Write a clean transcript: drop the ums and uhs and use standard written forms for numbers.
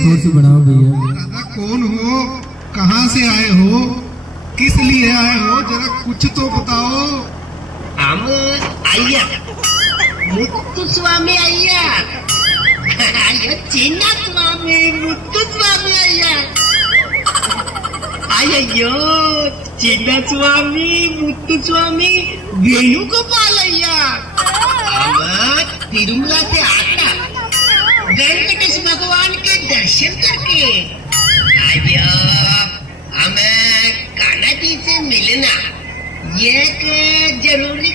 जोर से बढ़ाओ भैया। दादा कौन हो, कहाँ से आए हो, किस लिए आए हो, जरा कुछ तो बताओ। हम अय्या मुत्तुस्वामी अय्या, अय्यो चिन्न स्वामी मुत्तुस्वामी अय्या, अय्यो चिन्न स्वामी मुत्तुस्वामी वेणुगोपाल अय्या। हम तिरुमला से आता वेंकटेश भगवान के दर्शन करके अय्यो हमें कान्हा जी से मिलना ये एक जरूरी